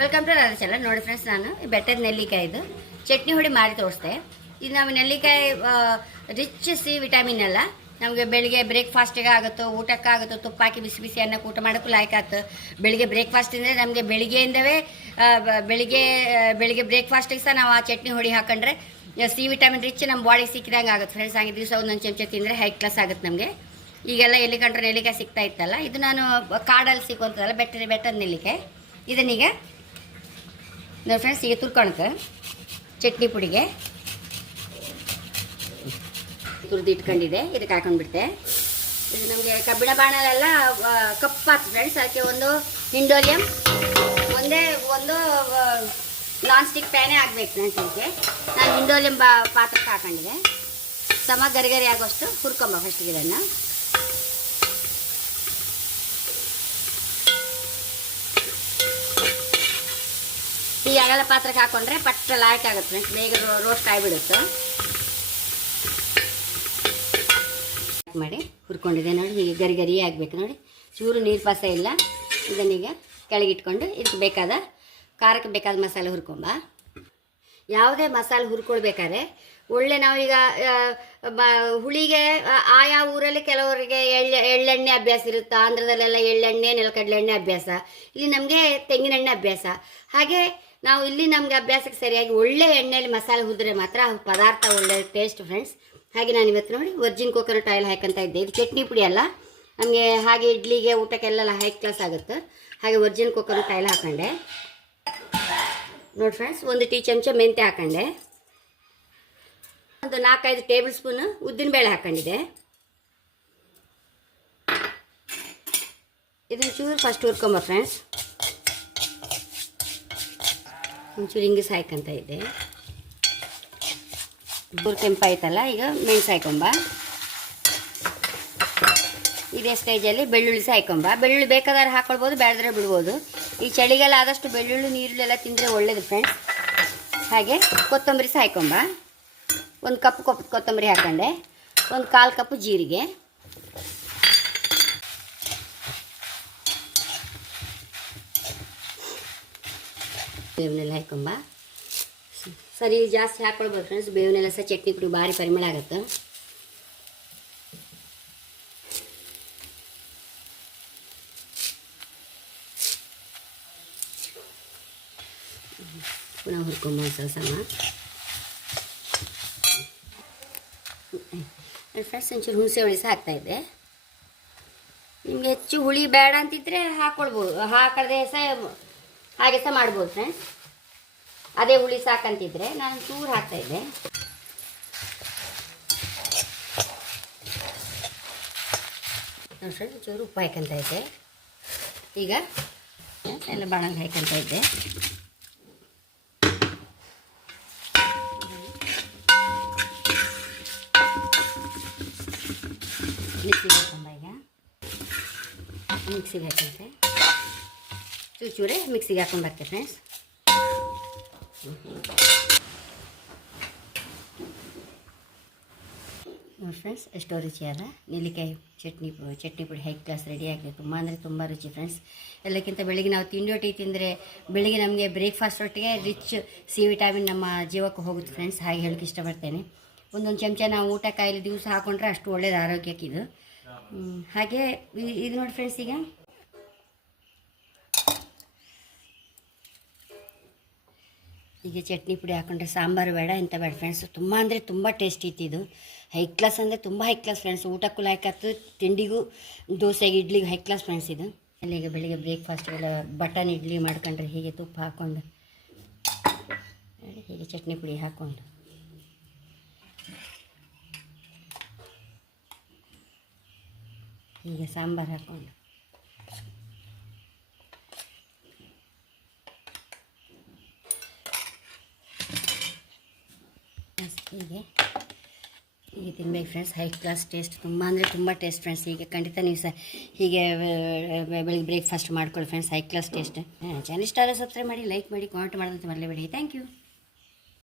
Welcome to ರಾಧಚಲ ನೋಡಿ friends ನಾನು ಬೆಟ್ಟದ ನೆಲ್ಲಿಕಾಯಿ ಇದು. ಚಟ್ನಿ ಹುಡಿ ಮಾಡಿ ತೋರಿಸ್ದೆ. ಇದು ನಾವು ನೆಲ್ಲಿಕಾಯಿ ರಿಚ್ ಸಿ ವಿಟಮಿನ್ ಅಲ್ಲ. ನಮಗೆ ಬೆಳಿಗ್ಗೆ ಬ್ರೇಕ್ಫಾಸ್ಟಿಗೆ ಆಗುತ್ತೋ, ಊಟಕ್ಕೆ ಆಗುತ್ತೋ, ತುಪ್ಪ ಹಾಕಿ ಬಿಸಿ ಬಿಸಿ ಅನ್ನಕ್ಕೆ ಊಟ ಮಾಡೋಕ್ಕೂ ಲಾಯ್ಕ್ ಆಯ್ತು ಬೆಳಿಗ್ಗೆ ಬ್ರೇಕ್ಫಾಸ್ಟ್ ಅಂದರೆ ನಮಗೆ ಬೆಳಿಗ್ಗೆಯಿಂದವೇ ಬೆಳಿಗ್ಗೆ ಬೆಳಿಗ್ಗೆ ಬ್ರೇಕ್ಫಾಸ್ಟಿಗೆ ಸಹ ನಾವು ಆ ಚಟ್ನಿ ಹುಡಿ ಹಾಕೊಂಡ್ರೆ ಸಿ ವಿಟಮಿನ್ ರಿಚ್ ನಮ್ಮ ಬಾಡಿಗೆ ಸಿಕ್ಕಿದಂಗೆ ಆಗುತ್ತೆ. ಫ್ರೆಂಡ್ಸ್ ಹಾಗೆ ದಿವಸ ಒಂದೊಂದು ಚಮಚ ತಿಂದರೆ ಹೈ ಕ್ಲಾಸ್ ಆಗುತ್ತೆ ನಮಗೆ. ಈಗೆಲ್ಲ ಎಲ್ಲಿ ಕಂಡ್ರೆ ನೆಲ್ಲಿಕಾಯಿ ಸಿಗ್ತಾ ಇತ್ತಲ್ಲ. ಇದು ನಾನು ಕಾಡಲ್ಲಿ ಸಿಕ್ಕುವಂಥದ್ದಲ್ಲ, ಬೆಟ್ಟದ ಬೆಟ್ಟದ ನೆಲ್ಲಿಕಾಯಿ. ಇದನ್ನೀಗ ನೋಡಿ ಫ್ರೆಂಡ್ಸ್ ಈಗ ತುರ್ಕೊಳಕ್ಕೆ ಚಟ್ನಿ ಪುಡಿಗೆ. ತುರಿದು ಇಟ್ಕೊಂಡಿದೆ ಇದಕ್ಕೆ ಹಾಕೊಂಡ್ಬಿಡ್ತೆ ಇದು ನಮಗೆ ಕಬ್ಬಿಣ ಬಾಣಲೆಲ್ಲ ಕಪ್ಪಾತು ಫ್ರೆಂಡ್ಸ್ ಅದಕ್ಕೆ ಒಂದು ಹಿಂಡೋಲಿಯಂ ಒಂದೇ ಒಂದು ನಾನ್ ಸ್ಟಿಕ್ ಪ್ಯಾನೇ ಆಗಬೇಕು ಫ್ರೆಂಡ್ಸ್ ಇದಕ್ಕೆ. ನಾನು ಹಿಂಡೋಲಿಯಂ ಬಾ, ಪಾತ್ರಕ್ಕೆ ಹಾಕೊಂಡಿದೆ ಸಮ ಗರಿಗರಿ ಆಗೋಷ್ಟು ಹುರ್ಕೊಂಬ ಫಸ್ಟಿಗೆ ಇದನ್ನು ಈ ಅಗಲ ಪಾತ್ರಕ್ಕೆ ಹಾಕೊಂಡ್ರೆ ಪಟ್ಟ ಲಾಯಕ್ ಆಗುತ್ತೆ ಫ್ರೆಂಡ್ಸ್ ಬೇಗ ರೋಸ್ಟ್ ಆಗಿಬಿಡುತ್ತೆ. ಮಾಡಿ ಹುರ್ಕೊಂಡಿದೆ ನೋಡಿ, ಹೀಗೆ ಗರಿ ಗರಿ ಆಗಬೇಕು ನೋಡಿ. ಚೂರು ನೀರು ಪಾಸ ಇಲ್ಲ. ಇದನ್ನೀಗ ಕೆಳಗಿಟ್ಕೊಂಡು ಇದಕ್ಕೆ ಬೇಕಾದ ಖಾರಕ್ಕೆ ಬೇಕಾದ ಮಸಾಲೆ ಹುರ್ಕೊಂಬ. ಯಾವುದೇ ಮಸಾಲೆ ಹುರ್ಕೊಳ್ಬೇಕಾದ್ರೆ ಒಳ್ಳೆ ನಾವೀಗ ಹುಳಿಗೆ ಆಯಾ ಊರಲ್ಲಿ ಕೆಲವರಿಗೆ ಎಳ್ಳೆ, ಎಳ್ಳೆಣ್ಣೆ ಅಭ್ಯಾಸ ಇರುತ್ತೆ? ಆಂಧ್ರದಲ್ಲೆಲ್ಲ ಎಳ್ಳೆಣ್ಣೆ ನೆಲಕಡಲೆ ಎಣ್ಣೆ ಅಭ್ಯಾಸ. ಇಲ್ಲಿ ನಮಗೆ ತೆಂಗಿನೆಣ್ಣೆ ಅಭ್ಯಾಸ. ಹಾಗೆ ನಾವು ಇಲ್ಲಿ ನಮಗೆ ಅಭ್ಯಾಸಕ್ಕೆ ಸರಿಯಾಗಿ ಒಳ್ಳೆ ಎಣ್ಣೆಯಲ್ಲಿ ಮಸಾಲೆ ಹುದ್ರೆ ಮಾತ್ರ ಪದಾರ್ಥ ಒಳ್ಳೆ ಟೇಸ್ಟ್ ಫ್ರೆಂಡ್ಸ್ ಹಾಗೆ ನಾನು ಇವತ್ತು ನೋಡಿ ವರ್ಜಿನ್ ಕೋಕೋನಟ್ ಆಯಿಲ್ ಹಾಕಂತ ಇದ್ದೆ. ಇದು ಚಟ್ನಿ ಪುಡಿ ಅಲ್ಲ. ನಮಗೆ ಹಾಗೆ ಇಡ್ಲಿಗೆ ಊಟಕ್ಕೆಲ್ಲ ಹೈ ಕ್ಲಾಸ್ ಆಗುತ್ತೆ. ಹಾಗೆ ವರ್ಜಿನ್ ಕೋಕೋನಟ್ ಆಯಿಲ್ ಹಾಕೊಂಡೆ. ನೋಡಿ ಫ್ರೆಂಡ್ಸ್ ಒಂದು ಟೀ ಚಮಚ ಮೆಂತ್ಯ ಹಾಕೊಂಡೆ. ಒಂದು ನಾಲ್ಕೈದು ಟೇಬಲ್ ಸ್ಪೂನ್ ಉದ್ದಿನಬೇಳೆ ಹಾಕೊಂಡಿದೆ ಇದನ್ನು ಚೂರು ಫಸ್ಟ್ ಹುರ್ಕೊಂಬ ಫ್ರೆಂಡ್ಸ್ ಒಂಚೂರು ಹಿಂಗೆ ಸಾಯ್ಕೊಂತ ಇದ್ದೆ. ಮೂರು ಕೆಂಪಾಯ್ತಲ್ಲ, ಈಗ ಮೆಣಸು ಹಾಕೊಂಬ ಇದೇ ಸ್ಟೇಜಲ್ಲಿ ಬೆಳ್ಳುಳ್ಳಿ ಸಾಯ್ಕೊಂಬ. ಬೆಳ್ಳುಳ್ಳಿ ಬೇಕಾದ್ರೆ ಹಾಕೊಳ್ಬೋದು ಬೇಡದ್ರೆ ಬಿಡ್ಬೋದು. ಈ ಚಳಿಗಾಲ ಆದಷ್ಟು ಬೆಳ್ಳುಳ್ಳಿ, ನೀರುಳ್ಳೆಲ್ಲ ತಿಂದರೆ ಒಳ್ಳೇದು ಫ್ರೆಂಡ್ಸ್ ಹಾಗೆ ಕೊತ್ತಂಬರಿ ಸಾಯ್ಕೊಂಬ. ಒಂದು ಕಪ್ ಕೊಪ್ಪ ಕೊತ್ತಂಬರಿ ಹಾಕೊಂಡೆ. ಒಂದು ಕಾಲು ಕಪ್ ಜೀರಿಗೆ. ಬೇವನೆಲ್ಲ ಹಾಕೊಂಬ ಸರಿ ಜಾಸ್ತಿ ಹಾಕೊಳ್ಬೋದು ಫ್ರೆಂಡ್ಸ್ ಬೇವನೆಲ್ಲ ಸಹ ಚಟ್ನಿ ಪುಡಿ ಭಾರಿ ಪರಿಮಳ ಆಗುತ್ತೆ ಪುನಃ ಹುರ್ಕೊಂಬ ಒಂದು ಸಮ ಫ್ರೆಂಡ್ಸ್ ಒಂಚೂರು ಹುಣಸೆ ಹುಳಿ ಸಹ ಹಾಕ್ತಾಯಿದ್ದೆ ನಿಮಗೆ ಹೆಚ್ಚು ಹುಳಿ ಬೇಡ ಅಂತಿದ್ರೆ ಹಾಕ್ಕೊಳ್ಬೋದು ಹಾಕದೆ ಸಹ ಹಾಗೆ ಸಹ ಮಾಡ್ಬೋದು ಫ್ರೆಂಡ್ಸ್ ಅದೇ ಹುಳಿ ಸಾಕಂತಿದ್ರೆ ನಾನು ಚೂರು ಹಾಕ್ತಾಯಿದ್ದೆ ನೋಡಿ ಫ್ರೆಂಡ್ಸ್ ಚೂರು ಉಪ್ಪು ಹಾಕಂತ ಇದ್ದೆ. ಈಗ ಎಲ್ಲ ಬಾಣಲ್ಲಿ ಹಾಕಂತ ಇದ್ದೆ. ಮಿಕ್ಸಿಗೆ ಹಾಕೊಂಬ ಈಗ. ಮಿಕ್ಸಿಗೆ ಹಾಕಂತೆ. ಚೂರು ಮಿಕ್ಸಿಗೆ ಹಾಕೊಂಡು ಬರ್ತೀವಿ ಫ್ರೆಂಡ್ಸ್ ನೋಡಿ ಫ್ರೆಂಡ್ಸ್ ಎಷ್ಟೋ ರುಚಿಯಾದ ನೆಲ್ಲಿಕಾಯಿ ಚಟ್ನಿ ಚಟ್ನಿ ಪುಡಿ ಹೈ ಕ್ಲಾಸ್ ರೆಡಿ ಆಗಿದೆ ತುಂಬ ಅಂದರೆ ತುಂಬ ರುಚಿ ಫ್ರೆಂಡ್ಸ್ ಎಲ್ಲಕ್ಕಿಂತ ಬೆಳಿಗ್ಗೆ ನಾವು ತಿಂಡಿ ಒಟ್ಟಿಗೆ ತಿಂದರೆ ಬೆಳಿಗ್ಗೆ ನಮಗೆ ಬ್ರೇಕ್ಫಾಸ್ಟ್ ಒಟ್ಟಿಗೆ ರಿಚ್ ಸಿ ವಿಟಾಮಿನ್ ನಮ್ಮ ಜೀವಕ್ಕೆ ಹೋಗುತ್ತೆ ಫ್ರೆಂಡ್ಸ್ ಹಾಗೆ ಹೇಳಕ್ಕೆ ಇಷ್ಟಪಡ್ತೇನೆ. ಒಂದೊಂದು ಚಮಚ ನಾವು ಊಟ ಕಾಯಿಲೆ ದಿವಸ ಹಾಕೊಂಡ್ರೆ ಅಷ್ಟು ಆರೋಗ್ಯಕ್ಕೆ ಇದು. ಹಾಗೆ ಇದು ನೋಡಿ ಫ್ರೆಂಡ್ಸ್ ಈಗ. ಈಗ ಚಟ್ನಿ ಪುಡಿ ಹಾಕೊಂಡ್ರೆ ಸಾಂಬಾರು ಬೇಡ ಎಂತ ಬೇಡ ಫ್ರೆಂಡ್ಸ್ ತುಂಬ ಅಂದರೆ ತುಂಬ ಟೇಸ್ಟ್ ಇತ್ತು ಇದು. ಹೈ ಕ್ಲಾಸ್ ಅಂದರೆ ತುಂಬ ಹೈ ಕ್ಲಾಸ್ ಫ್ರೆಂಡ್ಸ್ ಊಟಕ್ಕೂ ಲಾಯ್ಕಾತು ತಿಂಡಿಗೂ ದೋಸೆಗೆ ಇಡ್ಲಿಗೂ ಹೈ ಕ್ಲಾಸ್ ಫ್ರೆಂಡ್ಸ್ ಇದು. ಅಲ್ಲಿ ಈಗ ಬೆಳಿಗ್ಗೆ ಬ್ರೇಕ್ಫಾಸ್ಟ್ಗೆಲ್ಲ ಬಟನ್ ಇಡ್ಲಿ ಮಾಡ್ಕೊಂಡ್ರೆ ಹೀಗೆ ತುಪ್ಪ ಹಾಕ್ಕೊಂಡು ಹೀಗೆ ಚಟ್ನಿ ಪುಡಿ ಹಾಕ್ಕೊಂಡು ಹೀಗೆ ಸಾಂಬಾರು ಹಾಕ್ಕೊಂಡು ಬಸ್ ಹೀಗೆ. ಹೀಗೆ ತಿನ್ಬೇಕು ಫ್ರೆಂಡ್ಸ್ ಹೈ ಕ್ಲಾಸ್ ಟೇಸ್ಟ್ ತುಂಬ, ಅಂದರೆ ತುಂಬ ಟೇಸ್ಟ್ ಫ್ರೆಂಡ್ಸ್ ಹೀಗೆ. ಖಂಡಿತ ನೀವು ಸರ್ ಹೀಗೆ ಬೆಳಗ್ಗೆ ಬ್ರೇಕ್ಫಾಸ್ಟ್ ಮಾಡ್ಕೊಳ್ಳಿ friends high class taste channel ಇಷ್ಟ ಸಬ್ಸ್ಕ್ರೈಬ್ ಮಾಡಿ ಲೈಕ್ ಮಾಡಿ ಕಾಮೆಂಟ್ ಮಾಡೋದಂತ ಮರಲೇಬೇಡಿ ಥ್ಯಾಂಕ್ ಯು